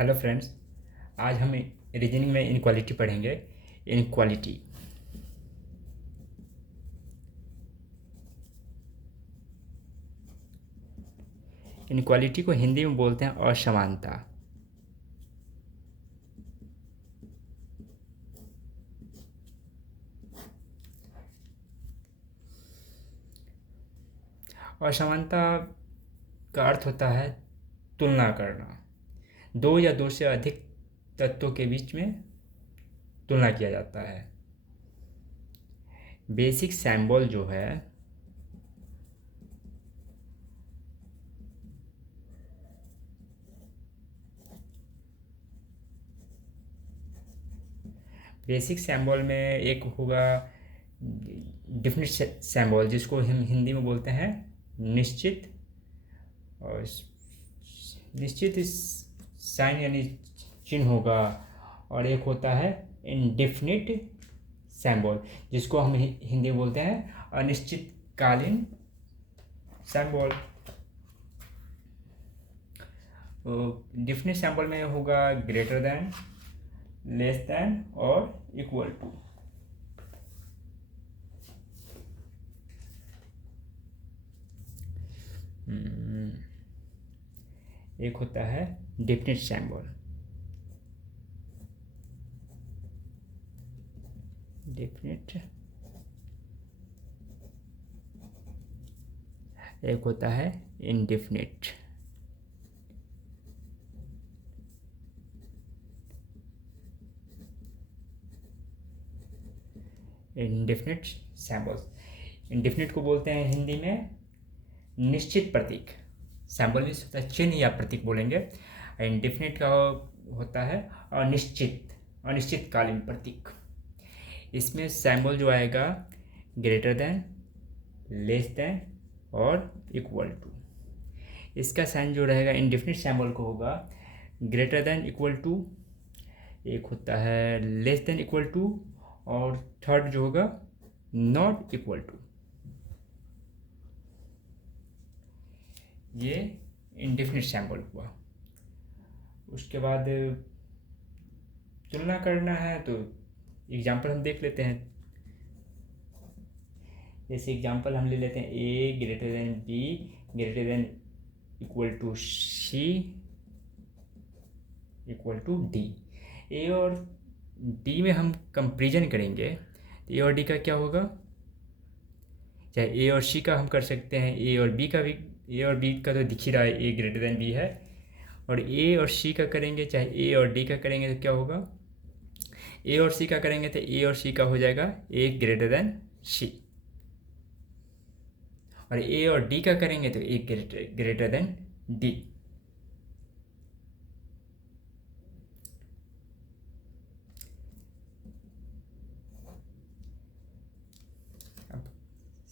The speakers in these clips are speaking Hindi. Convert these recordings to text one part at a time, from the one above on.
हेलो फ्रेंड्स, आज हम रीजनिंग में इनक्वालिटी पढ़ेंगे। इनक्वालिटी इनक्वालिटी को हिंदी में बोलते हैं असमानता। असमानता का अर्थ होता है तुलना करना। दो या दो से अधिक तत्वों के बीच में तुलना किया जाता है। बेसिक सिंबल जो है बेसिक सिंबल में एक होगा डिफिनिट सिंबल, जिसको हम हिंदी में बोलते हैं निश्चित। और निश्चित इस साइन यानी चिन्ह होगा। और एक होता है इनडेफिनिट सिंबल, जिसको हम हिंदी में बोलते हैं अनिश्चितकालीन सिंबल। डेफिनिट सिंबल में होगा ग्रेटर देन, लेस देन और इक्वल टू। एक होता है डेफिनिट सिंबल। डेफिनिट एक होता है इनडेफिनिट। इनडेफिनिट सिंबल्स, इनडेफिनिट को बोलते हैं हिंदी में निश्चित प्रतीक। सिंबल भी होता है चिन्ह या प्रतीक बोलेंगे। इनडेफिनिट का होता है अनिश्चितकालीन प्रतीक। इसमें सिंबल जो आएगा ग्रेटर देन, लेस देन और इक्वल टू। इसका साइन जो रहेगा इनडेफिनिट सिंबल को होगा ग्रेटर देन इक्वल टू, एक होता है लेस देन इक्वल टू, और थर्ड जो होगा नॉट इक्वल टू। ये इनडेफिनिट सिंबल हुआ। उसके बाद तुलना करना है तो एग्जाम्पल हम देख लेते हैं। जैसे एग्जाम्पल हम ले लेते हैं A greater than B greater than equal to C equal to D. A और डी में हम कंपेरिजन करेंगे तो ए और डी का क्या होगा, चाहे ए और सी का हम कर सकते हैं, ए और बी का भी। ए और बी का तो दिख ही रहा है, ए ग्रेटर देन बी है। और ए और सी का करेंगे, चाहे ए और डी का करेंगे तो क्या होगा, ए और सी का करेंगे तो ए और सी का हो जाएगा ए ग्रेटर देन सी। और ए और डी का करेंगे तो A greater then D.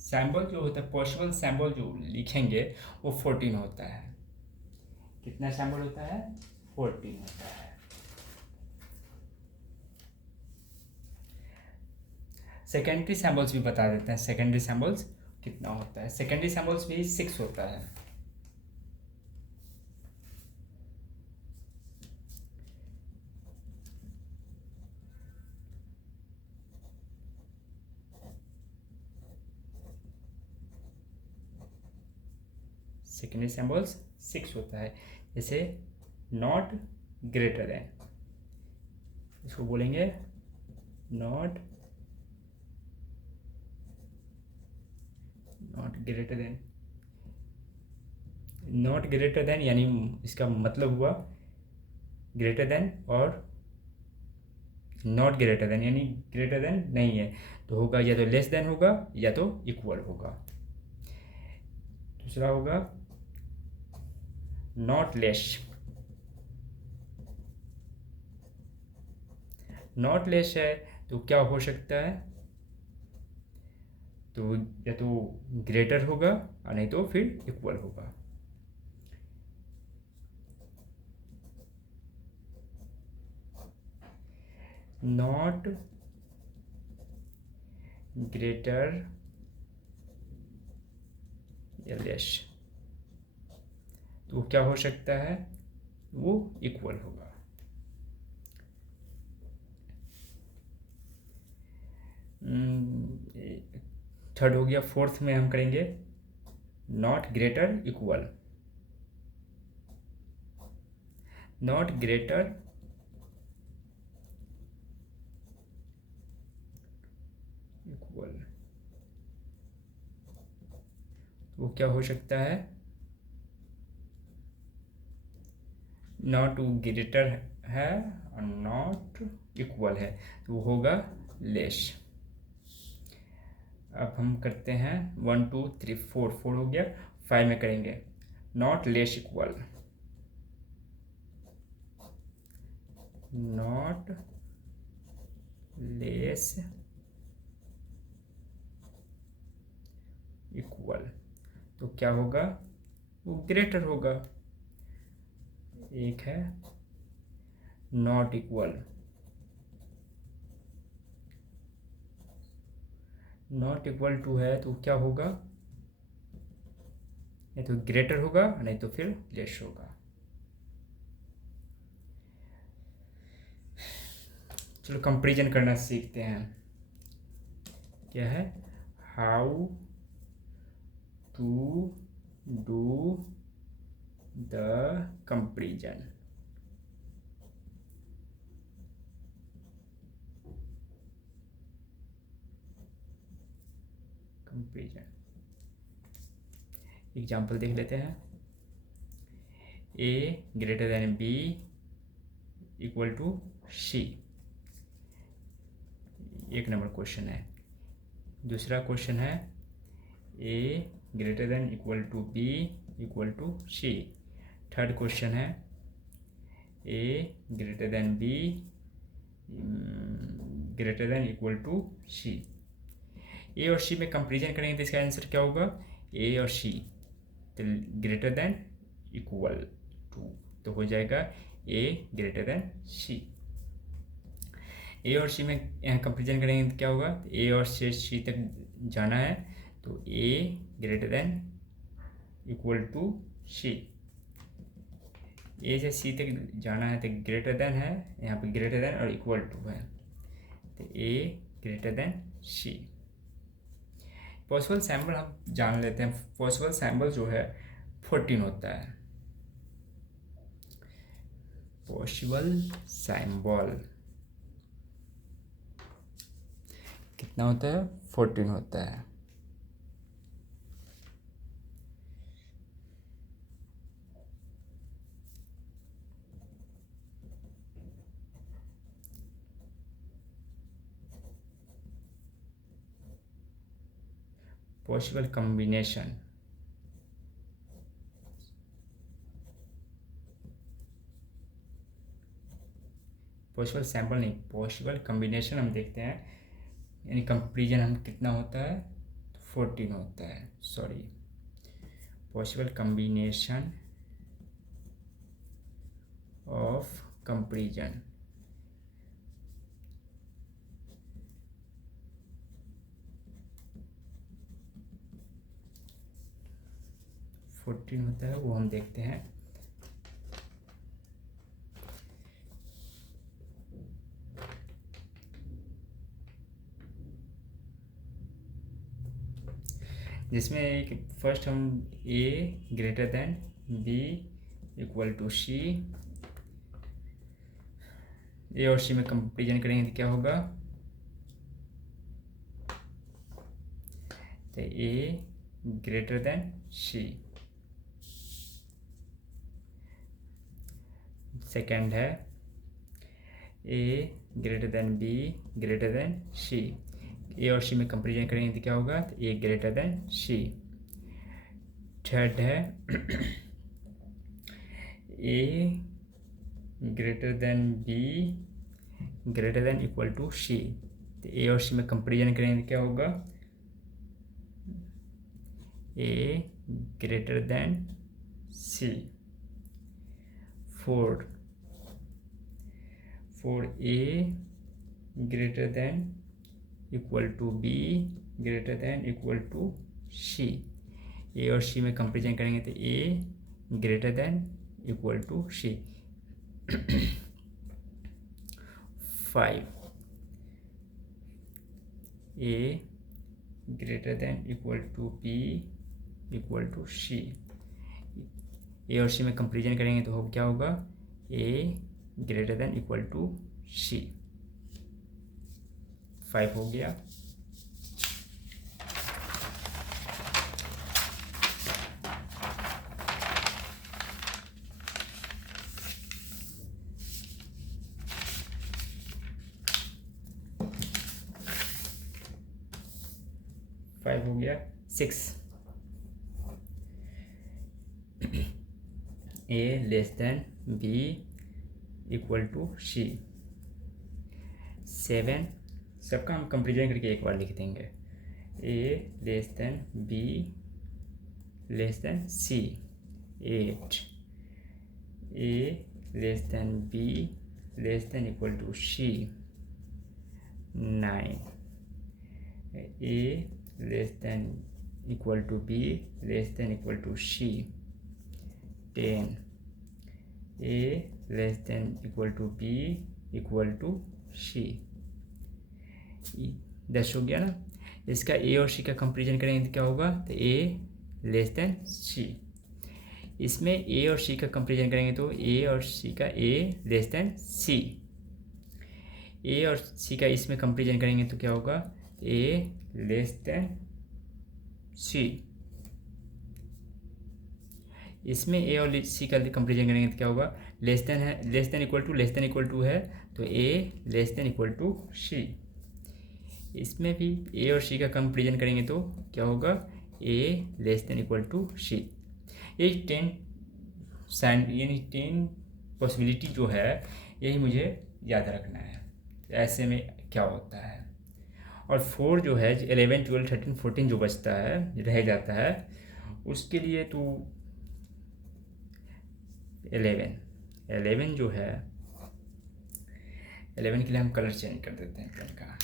Symbol जो होता है, पॉसिबल सिंबल जो लिखेंगे वो 14 होता है। कितना सिंबल होता है? 14 होता है। सेकेंडरी सिंबल्स भी बता देते हैं। सेकेंडरी सिंबल्स कितना होता है? सेकेंडरी सिंबल्स भी 6 होता है। सेकेंडरी सिंबल्स 6 होता है। जैसे नॉट ग्रेटर देन, इसको बोलेंगे not greater than. Not greater than यानी इसका मतलब हुआ ग्रेटर देन, और नॉट ग्रेटर देन यानी ग्रेटर देन नहीं है, तो होगा या तो लेस देन होगा या तो इक्वल होगा। दूसरा होगा नॉट लेस। नॉट लेस है तो क्या हो सकता है, तो या तो ग्रेटर होगा और नहीं तो फिर इक्वल होगा। नॉट ग्रेटर या लेस तो क्या हो सकता है, वो इक्वल होगा। थर्ड हो गया। फोर्थ में हम करेंगे not greater equal, not greater equal. वो क्या हो सकता है, नॉट ग्रेटर है और नॉट इक्वल है, तो वो होगा लेस। अब हम करते हैं 1 2 3 4, 4 हो गया। 5 में करेंगे not less equal, not less equal, तो क्या होगा, वो ग्रेटर होगा। एक है not equal, not equal to है तो क्या होगा, नहीं तो ग्रेटर होगा नहीं तो फिर लेस होगा। चलो कंपैरिजन करना सीखते हैं। क्या है, how to do the comparison. Comparison example देख लेते हैं। A greater than B equal to C, एक नंबर क्वेश्चन है। दूसरा क्वेश्चन है A greater than equal to B equal to C. Third question है A greater than B greater than equal to C. A और सी में कंपैरिजन करेंगे तो इसका आंसर क्या होगा, ए और सी तो ग्रेटर देन इक्वल टू, तो हो जाएगा ए ग्रेटर देन सी। ए और सी में यहाँ कंपैरिजन करेंगे तो क्या होगा, ए और सी तक जाना है तो A greater than equal to C. ए से सी तक जाना है तो ग्रेटर देन है, यहाँ पे ग्रेटर देन और इक्वल टू है तो A greater than C. Possible sample हम जान लेते हैं। पॉसिबल सैम्पल जो है 14 होता है। पॉसिबल सैम्पल कितना होता है, 14 होता है। पॉसिबल कॉम्बिनेशन, पॉसिबल सैम्पल नहीं, पॉसिबल कॉम्बिनेशन हम देखते हैं, यानी कंपैरिजन हम कितना होता है, 14 होता है। Sorry, possible combination of comparison, होता है, वो हम देखते हैं। जिसमें एक फर्स्ट हम A greater than B equal to C, A और सी में कंपैरिजन करेंगे तो क्या होगा, तो A greater than C. Second है A greater than B greater than C, A और सी में कंपैरिजन करेंगे तो क्या होगा, तो A greater than C. Third है A greater than B greater than equal to C, तो ए और सी में कंपैरिजन करेंगे तो क्या होगा, A greater than C. Four A greater than equal to B greater than equal to C, A और सी में कंपैरिजन करेंगे तो A greater than equal to C. 5 A greater than equal to B equal to C. A और सी में कंपेरिजन करेंगे तो क्या होगा, A greater than equal to C. 5 हो गया। हो गया। 6 A less than B equal to सी। 7 सबका हम कंपेरिजन करके एक बार लिख देंगे। A less than B less than C. 8 A less than B less than equal to C. 9 A less than equal to B less than equal to C. 10 A less than equal to B equal to C. 10 हो गया ना। इसका ए और सी का कंपेरिजन करेंगे तो क्या होगा, तो ए लेस देन सी। इसमें ए और सी का कंपेरिजन करेंगे तो ए और सी का ए लेस देन सी। ए और सी का इसमें कंपेरिजन करेंगे तो क्या होगा, ए लेस देन सी। इसमें ए और सी का कंपेरिजन करेंगे तो क्या होगा, लेस देन है, लेस देन इक्वल टू है तो ए लेस देन इक्वल टू सी। इसमें भी ए और सी का कंपेरिजन करेंगे तो क्या होगा, ए less than equal to C. ये 10 साइन यानी 10 पॉसिबिलिटी जो है यही मुझे याद रखना है, ऐसे में क्या होता है। और 4 जो है 11 12 13 14 जो बचता है रह जाता है, उसके लिए तो 11 जो है 11 के लिए हम कलर चेंज कर देते हैं पेन का।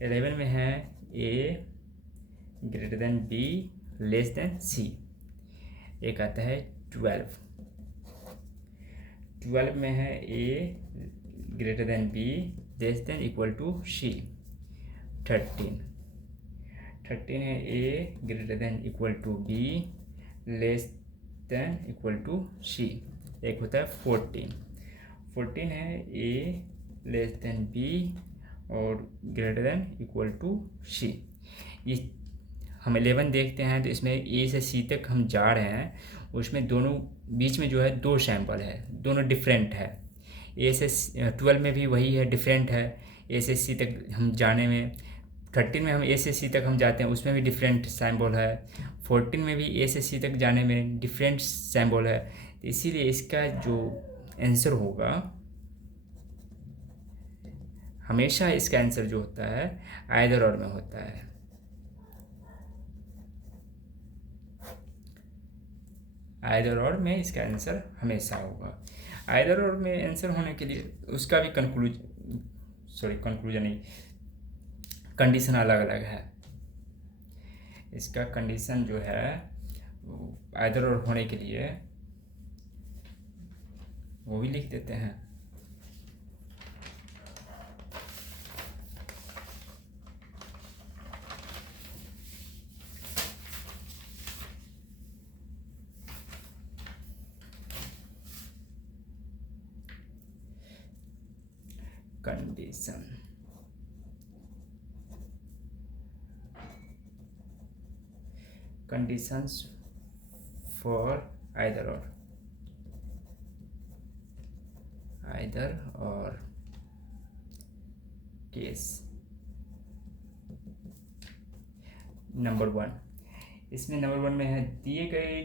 11 में है A greater than B less than C. एक आता है 12 में है A greater than B less than equal to C. 13 है A greater than equal to B less than equal to C. एक होता है 14 है ए लेस देन बी और greater than equal to C. ये हम 11 देखते हैं तो इसमें ए से सी तक हम जा रहे हैं, उसमें दोनों बीच में जो है 2 सैंपल है, दोनों डिफरेंट है। ए से 12 में भी वही है, डिफरेंट है ए से सी तक हम जाने में। 13 में हम ए से सी तक हम जाते हैं, उसमें भी डिफरेंट सैम्बल है। 14 में भी ए से सी तक जाने में डिफरेंट सैम्बल है। इसीलिए इसका जो आंसर होगा, हमेशा इसका आंसर जो होता है आइदर और में होता है। आइदर और में इसका आंसर हमेशा होगा। आइदर और में आंसर होने के लिए उसका भी कंक्लूजन नहीं, कंडीशन अलग अलग है। इसका कंडीशन जो है आइदर और होने के लिए वो भी लिख देते हैं। conditions for either or case। Number 1, इसमें नंबर 1 में है दिए गए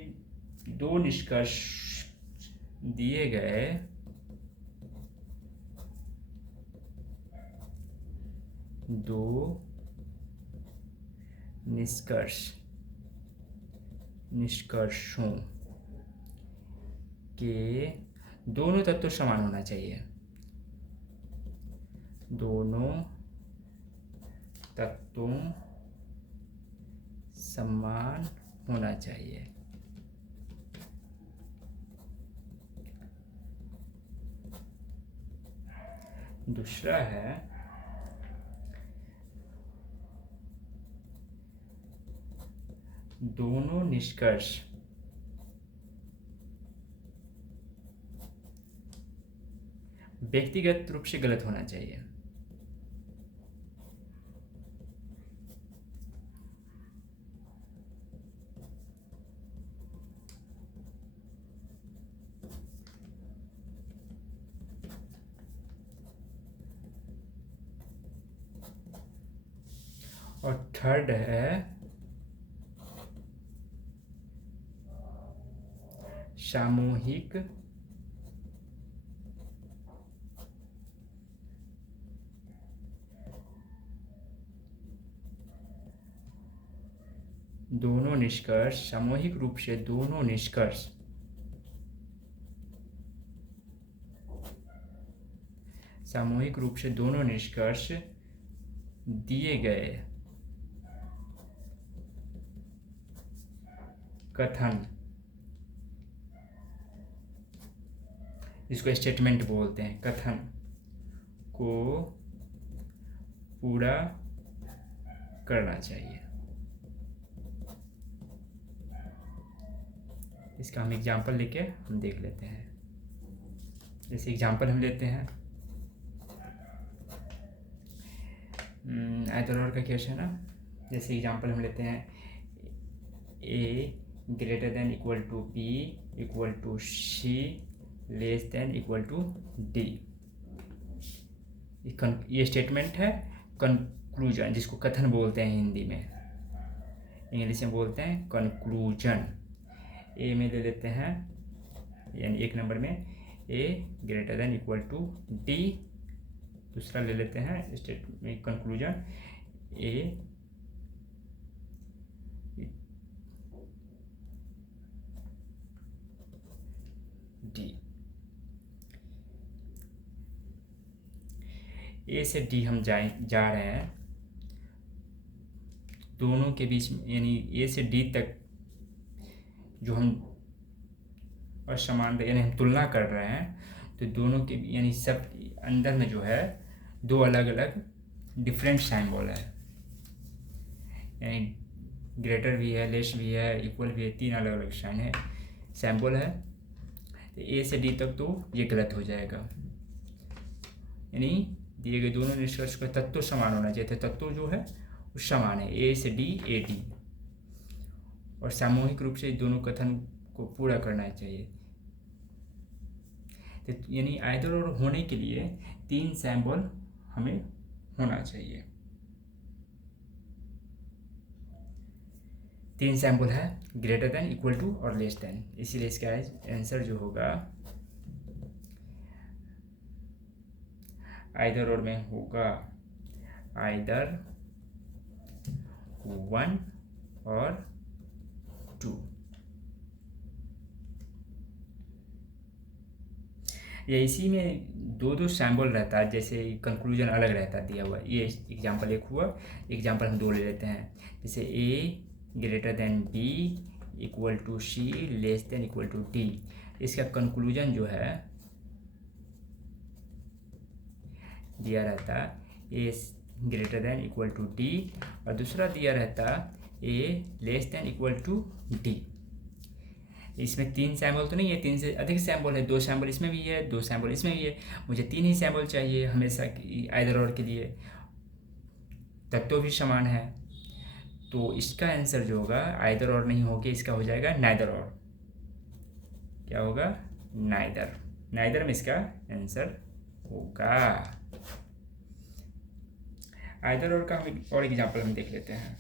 दो निष्कर्ष निष्कर्षों के दोनों तत्व समान होना चाहिए। दोनों तत्वों समान होना चाहिए। दूसरा है दोनों निष्कर्ष व्यक्तिगत रूप से गलत होना चाहिए। और थर्ड है सामूहिक दोनों निष्कर्ष, सामूहिक रूप से दोनों निष्कर्ष सामूहिक रूप से दोनों निष्कर्ष दिए गए कथन, इसको स्टेटमेंट बोलते हैं, कथन को पूरा करना चाहिए। इसका हम एग्जाम्पल लेके हम देख लेते हैं। जैसे एग्जाम्पल हम लेते हैं आयतर और का क्वेश्चन है ना। जैसे एग्जाम्पल हम लेते हैं A greater than equal to B equal to C less than equal to D. ये स्टेटमेंट है कंक्लूजन, जिसको कथन बोलते हैं हिंदी में, इंग्लिश में बोलते हैं कंक्लूजन। ए में ले लेते हैं, यानी एक नंबर में A greater than equal to D. दूसरा ले लेते हैं statement conclusion A D. A से डी हम जा रहे हैं, दोनों के बीच में यानी ए से डी तक जो हम असमान यानी हम तुलना कर रहे हैं, तो दोनों के यानी सब अंदर में जो है दो अलग अलग डिफरेंट सिंबल है, यानी ग्रेटर भी है, लेस भी है, इक्वल भी है, तीन अलग अलग साइन है सिंबल है। तो ए से डी तक तो ये गलत हो जाएगा, यानी दिए गए दोनों निष्कर्ष का तत्व समान होना चाहिए। तो तत्व जो है वो समान है, ए से डी ए डी, और सामूहिक रूप से दोनों कथन को पूरा करना चाहिए। तो यानी आइदर और होने के लिए तीन सिंबल हमें होना चाहिए। तीन सिंबल है ग्रेटर देन, इक्वल टू और लेस देन, इसीलिए इसका आंसर जो होगा आइदर और में होगा आइदर 1 और 2। या इसी में दो दो सिंबल रहता है, जैसे कंक्लूजन अलग रहता है दिया हुआ। ये एग्जांपल एक हुआ, एग्जांपल हम दो ले लेते हैं। जैसे A greater than B equal to C less than equal to D. इसका कंक्लूजन जो है दिया रहता A greater than equal to D, और दूसरा दिया रहता A less than equal to D. इसमें तीन सिंबल तो नहीं है, तीन से अधिक सिंबल है, दो सिंबल इसमें भी है, दो सिंबल इसमें भी है। मुझे तीन ही सिंबल चाहिए हमेशा आइदर और के लिए, तत्व भी समान है। तो इसका आंसर जो होगा आइदर और नहीं होगी, इसका हो जाएगा नाइदर और। क्या होगा? नाइदर। नाइदर में इसका आंसर होगा। आइदर और का हम और एग्जांपल हम देख लेते हैं।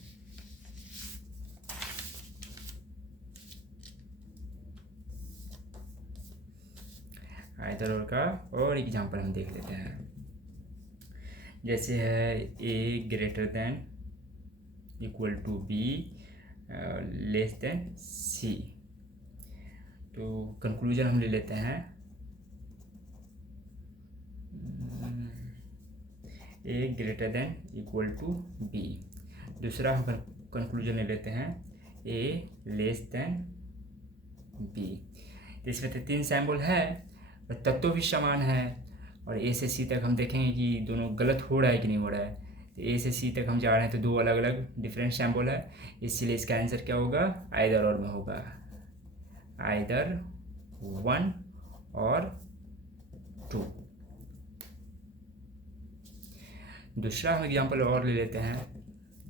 आइदर और का और एग्जांपल हम देख लेते हैं। जैसे है A greater than equal to B less than C. तो कंक्लूजन हम ले लेते हैं A greater than equal to B. दूसरा हम कंक्लूजन ले लेते हैं ए लेस देन बी। तो इसमें तो तीन सिंबल है और तत्व भी समान है, और ए से सी तक हम देखेंगे कि दोनों गलत हो रहा है कि नहीं हो रहा है। ए से सी तक हम जा रहे हैं तो दो अलग अलग डिफरेंट सिंबल है, इसलिए इसका आंसर क्या होगा, आइदर और में होगा, आइदर 1 और 2। दूसरा हम एग्जांपल और ले लेते हैं,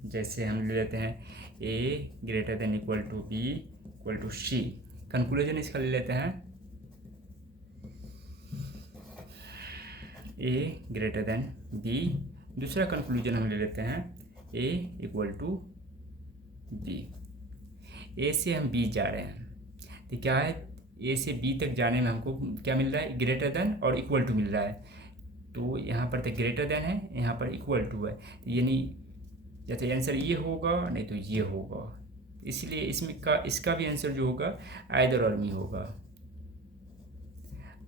जैसे हम ले लेते हैं A greater than equal to B equal to C. Conclusion इसका ले लेते हैं ए ग्रेटर देन बी। दूसरा कंक्लूजन हम ले लेते हैं A equal to B. A से हम बी जा रहे हैं तो क्या है, ए से बी तक जाने में हमको क्या मिल रहा है, ग्रेटर देन और इक्वल टू मिल रहा है। तो यहाँ पर तो ग्रेटर देन है, यहाँ पर इक्वल टू है, तो यानी या तो आंसर ये होगा नहीं तो ये होगा, इसलिए इसका भी आंसर जो होगा आइदर और में होगा,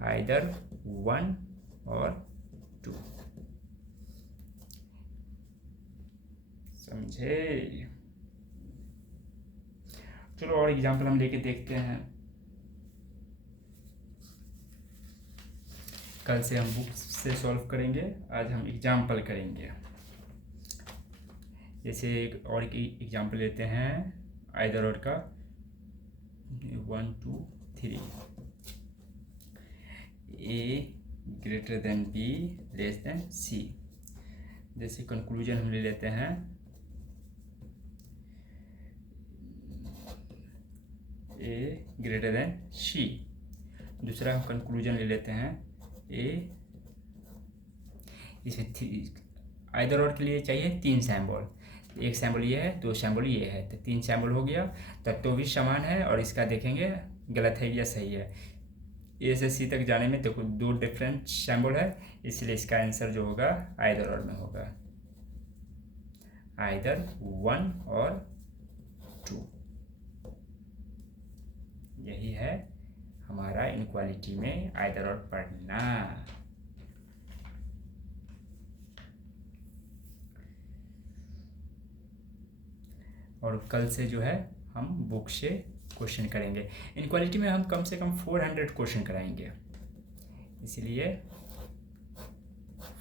आइदर 1 और 2। समझे? चलो और एग्जांपल हम लेके देखते हैं। कल से हम बुक से सॉल्व करेंगे, आज हम एग्जांपल करेंगे। जैसे एक और की एग्जांपल लेते हैं आइदर और का 1 2 3। A greater than B less than C. जैसे कंक्लूजन हम ले लेते हैं ए ग्रेटर देन सी। दूसरा हम कंक्लूजन ले लेते हैं ए, इसमें आइदर और के लिए चाहिए 3 सैम्बल, एक सैम्बल ये है, 2 सैम्बल ये है, तो 3 सैम्बल हो गया। तब तो भी समान है, और इसका देखेंगे गलत है या सही है। ए से सी तक जाने में देखो 2 डिफरेंट सैम्बल है, इसलिए इसका आंसर जो होगा आइदर और में होगा, आइदर 1 और 2। यही है हमारा इनक्वालिटी में आइदर और पढ़ना। और कल से जो है हम बुक से क्वेश्चन करेंगे। इनक्वालिटी में हम कम से कम 400 क्वेश्चन कराएंगे, इसलिए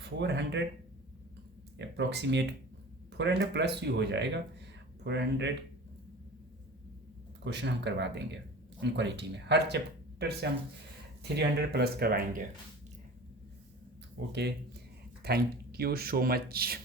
400 अप्रोक्सीमेट 400 प्लस भी हो जाएगा, 400 क्वेश्चन हम करवा देंगे इनक्वालिटी में। हर चैप्टर से हम 300 प्लस करवाएंगे। Okay, thank you so much.